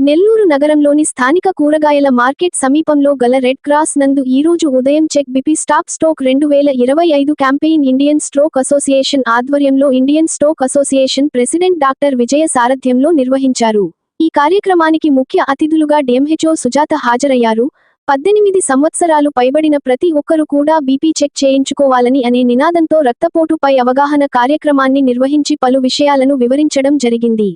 నెల్లూరు నగరంలోని స్థానిక కూరగాయల మార్కెట్ సమీపంలో గల రెడ్ క్రాస్ నందు ఈరోజు ఉదయం చెక్ బిపి స్టాప్ స్టోక్ రెండు వేల ఇరవై ఐదు క్యాంపెయిన్ ఇండియన్ స్ట్రోక్ అసోసియేషన్ ఆధ్వర్యంలో Indian stroke association president doctor Vijaya సారథ్యంలో నిర్వహించారు. ఈ కార్యక్రమానికి ముఖ్య అతిథులుగా డిఎంహెచ్ఓ సుజాత హాజరయ్యారు. పద్దెనిమిది సంవత్సరాలు పైబడిన ప్రతి ఒక్కరూ కూడా బీపీ చెక్ చేయించుకోవాలని అనే నినాదంతో రక్తపోటుపై అవగాహన కార్యక్రమాన్ని నిర్వహించి పలు విషయాలను వివరించడం జరిగింది.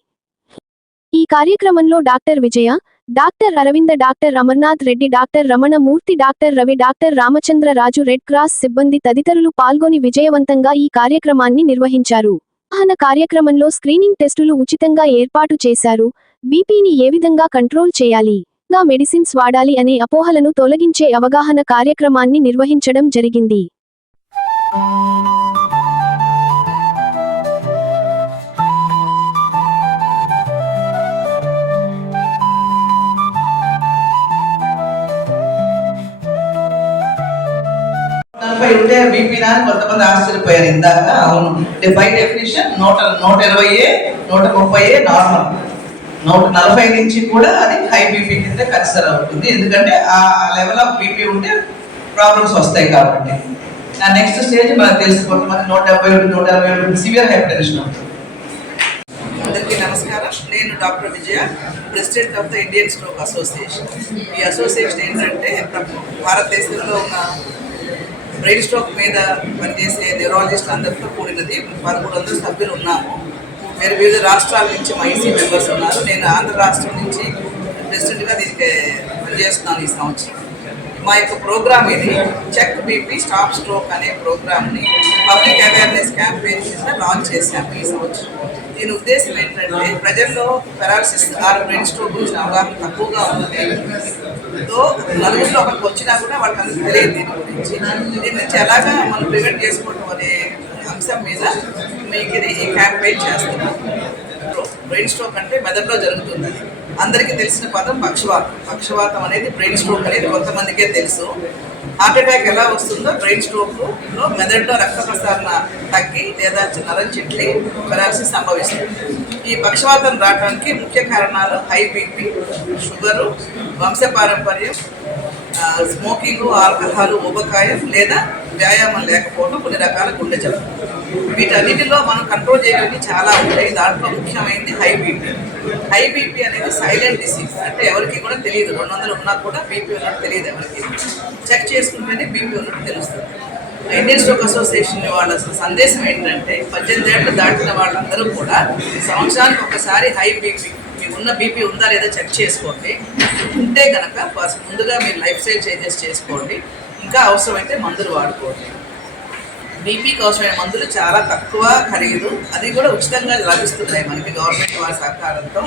ఈ కార్యక్రమంలో doctor Vijaya doctor Aravinda doctor Amarnath Reddy doctor Ramanamurthy doctor Ravi doctor Ramachandra Raju red cross సిబ్బంది తదితరులు పాల్గొని విజయవంతంగా ఈ కార్యక్రమాన్ని నిర్వహించారు. వాహన కార్యక్రమంలో స్క్రీనింగ్ టెస్టులు ఉచితంగా ఏర్పాటు చేశారు. బీపీని ఏ విధంగా కంట్రోల్ చేయాలి? గా మెడిసిన్స్ వాడాలి అనే అపోహలను తొలగించే అవగాహన కార్యక్రమాన్ని నిర్వహించడం జరిగింది. ఎన్టీఆర్ బీపీనా బీపీ అని కొంతమంది ఆశ్చర్యపోయారు. ఇందాక అవును. అంటే బై డెఫినేషన్ నూట నూట ఇరవై నూట ముప్పై నార్మల్ నూట నలభై నుంచి కూడా అది హై బీపీ కింద కన్సిడర్ అవుతుంది. ఎందుకంటే ఆ లెవెల్ ఆఫ్ బీపీ ఉంటే ప్రాబ్లమ్స్ వస్తాయి కాబట్టి. ఆ నెక్స్ట్ స్టేజ్ మనకు తెలుసు. కొంతమంది నూట డెబ్బై ఒకటి నూట అరవై ఒకటి సివియర్ హైపర్టెన్షన్ అవుతుంది అందరికీ నమస్కారం. నేను doctor Vijaya president of the Indian stroke association. ఈ అసోసియేషన్ ఏంటంటే భారతదేశంలో ఉన్న బ్రెయిన్ స్ట్రోక్ మీద పనిచేసే న్యూరాలజిస్ట్ అందరితో కూడినది. పదమూడు వందల సభ్యులు ఉన్నాము. మీరు వివిధ రాష్ట్రాల నుంచి మా ఈసీ మెంబర్స్ ఉన్నారు. నేను ఆంధ్ర రాష్ట్రం నుంచి ప్రెసిడెంట్గా దీనికి పనిచేస్తున్నాను ఈ సంవత్సరం. మా యొక్క ప్రోగ్రామ్ ఇది. చెక్ బీపీ స్టాప్ స్ట్రోక్ అనే ప్రోగ్రామ్ని పబ్లిక్ అవేర్నెస్ క్యాంపెయిన్ కింద లాంచ్ చేశాము ఈ సంవత్సరం. దీని ఉద్దేశం ఏంటంటే ప్రజల్లో పెరాలసిస్ ఆర్ బ్రెయిన్ స్ట్రోక్ గురించి అవగాహన తక్కువగా ఉంది తో నలుగురిలో ఒకరికి వచ్చినా కూడా వాళ్ళకి అందరికీ తెలియదు దీని గురించి. దీని నుంచి ఎలాగా మనం ప్రివెంట్ చేసుకోవటం అనే అంశం మీద మీకు ఇది ఈ క్యాంపెయిన్ చేస్తున్నాం. బ్రెయిన్ స్ట్రోక్ అంటే మెదడులో జరుగుతుంది. అందరికీ తెలిసిన పదం పక్షవాతం. పక్షవాతం అనేది బ్రెయిన్ స్ట్రోక్ అనేది కొంతమందికే తెలుసు. హార్ట్ అటాక్ ఎలా వస్తుందో బ్రెయిన్ స్ట్రోక్ మెదడులో రక్త ప్రసారణ తగ్గి లేదా నరం చిట్లి పెరాలసిస్ సంభవిస్తుంది. ఈ పక్షవాతం రావడానికి ముఖ్య కారణాలు హై బీపీ షుగరు వంశపారంపర్యం ఆ, స్మోకింగ్ ఆల్కహాల్ ఊబకాయం లేదా వ్యాయామం లేకపోవడం కొన్ని రకాల గుండె జబ్బు వీటన్నిటిలో మనం కంట్రోల్ చేయడానికి చాలా ఉంటాయి. దాంట్లో ముఖ్యమైనది హై బీపీ. హై బీపీ అనేది సైలెంట్ డిసీజ్ అంటే ఎవరికి కూడా తెలియదు. రెండు వందలు ఉన్నా కూడా బీపీ ఉన్నట్టు తెలియదు ఎవరికి. చెక్ చేసుకుంటేనే బీపీ ఉన్నట్టు తెలుస్తుంది. ఇండియన్ స్ట్రోక్ అసోసియేషన్ వాళ్ళ సందేశం ఏంటంటే పద్దెనిమిది ఏళ్ళు దాటిన వాళ్ళందరూ కూడా సంవత్సరానికి ఒకసారి హై బీపీ మీకు ఉన్న బీపీ ఉందా లేదా చెక్ చేసుకోండి. ఉంటే కనుక ముందుగా మీరు లైఫ్ స్టైల్ చేంజెస్ చేసుకోండి. ఇంకా అవసరమైతే మందులు వాడుకోండి. బీపీకి అవసరమైన మందులు చాలా తక్కువ ఖరీదు. అది కూడా ఉచితంగా లభిస్తున్నాయి మనకి గవర్నమెంట్ వారి సహకారంతో.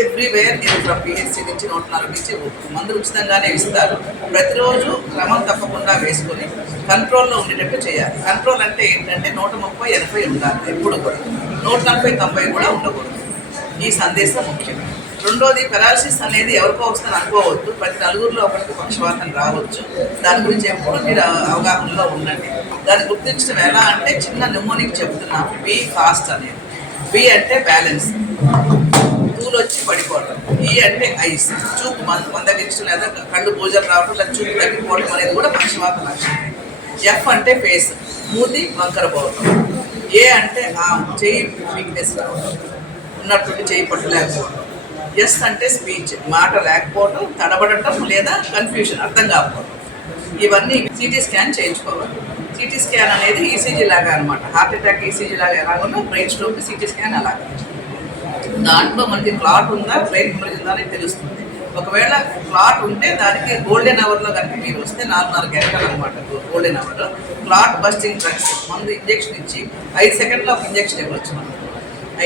ఎవ్రీవేర్ ఫ్రమ్ పిహెచ్సి నుంచి నూట నాలుగు నుంచి మందులు ఉచితంగానే ఇస్తారు. ప్రతిరోజు క్రమం తప్పకుండా వేసుకొని కంట్రోల్లో ఉండేటట్టు చేయాలి. కంట్రోల్ అంటే ఏంటంటే నూట ముప్పై ఎనభై ఉండాలి. ఎప్పుడు కూడా. నూట నలభై తొంభై కూడా ఉండకూడదు. ఈ సందేశం ముఖ్యం. రెండోది పెరాలసిస్ అనేది ఎవరికో వస్తారని అనుకోవద్దు ప్రతి నలుగురిలో ఒకరికి పక్షవాతం రావచ్చు. దాని గురించి ఎప్పుడు మీరు అవగాహనలో ఉండండి. దాన్ని గుర్తించడం ఎలా అంటే చిన్న న్యూమోనిక్ చెప్తున్నాం బీ ఫాస్ట్ అనేది. బి అంటే బ్యాలెన్స్ తూలు వచ్చి పడిపోవడం ఈ e అంటే ఐస్ చూపు మంద మందగించడం లేదా కళ్ళు పూజలు రావడం లేదా చూపు తగ్గిపోవడం అనేది కూడా పక్షవాత లక్షణం. ఎఫ్ అంటే ఫేస్ మూతి వంకర పోవడం ఏ అంటే ఆ చెయ్యి వీక్నెస్ రావడం ఉన్నట్టుండి చేయి పట్టలేకపోవడం ఎస్ అంటే స్పీచ్ మాట లేకపోవటం తడబడటం లేదా కన్ఫ్యూషన్ అర్థం కాకపోవడం ఇవన్నీ సిటీ స్కాన్ చేయించుకోవాలి. సిటీ స్కాన్ అనేది ఈసీజీ లాగా అనమాట హార్ట్ అటాక్ ఈసీజీ లాగా ఎలాగో బ్రెయిన్ స్ట్రోక్ సిటీ స్కాన్ అలాగా. దాంట్లో మనకి క్లాట్ ఉందా బ్రెయిన్ హెమరేజ్ ఉందా అనేది తెలుస్తుంది. ఒకవేళ క్లాట్ ఉంటే దానికి గోల్డెన్ అవర్లో కనుక మీరు వస్తే నాలుగు నాలుగు గంటలు అనమాట golden hour clot busting drugs మందు ఇంజెక్షన్ ఇచ్చి ఐదు సెకండ్లో ఒక ఇంజెక్షన్ ఇవ్వచ్చు మనం.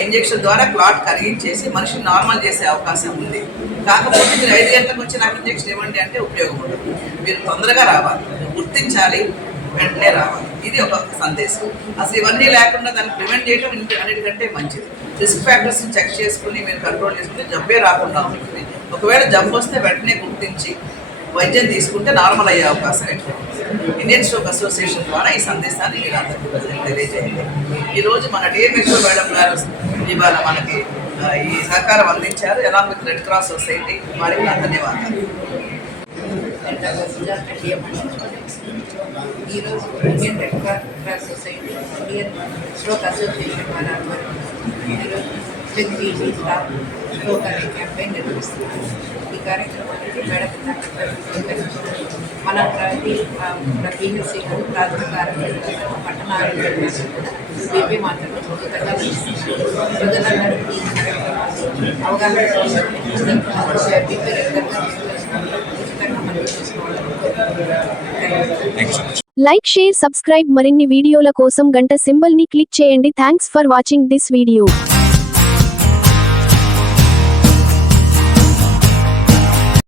ఇంజెక్షన్ ద్వారా క్లాట్ కరిగించేసి మనిషిని నార్మల్ చేసే అవకాశం ఉంది. కాకపోతే మీరు ఐదు గంటలకు వచ్చి నాకు ఇంజెక్షన్ ఇవ్వండి అంటే ఉపయోగం ఉండదు. మీరు తొందరగా రావాలి. గుర్తించాలి వెంటనే రావాలి. ఇది ఒక సందేశం. అసలు ఇవన్నీ లేకుండా దాన్ని ప్రివెంట్ చేయడం అన్నిటికంటే మంచిది. రిస్క్ ఫ్యాక్టర్స్ చెక్ చేసుకుని మీరు కంట్రోల్ చేసుకుంటే జబ్బే రాకుండా ఉంటుంది. ఒకవేళ జబ్బు వస్తే వెంటనే గుర్తించి వైద్యం తీసుకుంటే నార్మల్ అయ్యే అవకాశం ఎక్కువ. ఇండియన్ స్టోక్ అసోసియేషన్ ద్వారా ఈ సందేశాన్ని మీరు అందరికీ ప్రజలకు తెలియజేయండి. ఈరోజు మన డిఎంహెచ్ఓ మేడం గారు ఇవాళ మనకి ఈ సహకారం అందించారు along with red cross society వారికి నా ధన్యవాదాలు. ఈరోజు Indian red cross society Indian stroke association వారి ఈరోజు చెక్ బీజీ అనే క్యాంపెయిన్ నిర్వహిస్తున్నారు ఈ కార్యక్రమానికి మేడం మన ప్రతి ప్రాథమిక ఆరోగ్య పట్టణ బీపీ మాత్రమే ఉచితంగా అవగాహన బీపీ లైక్ షేర్ సబ్స్క్రైబ్ మరిన్ని వీడియోల కోసం గంట సింబల్ని క్లిక్ చేయండి. Thanks for watching this video.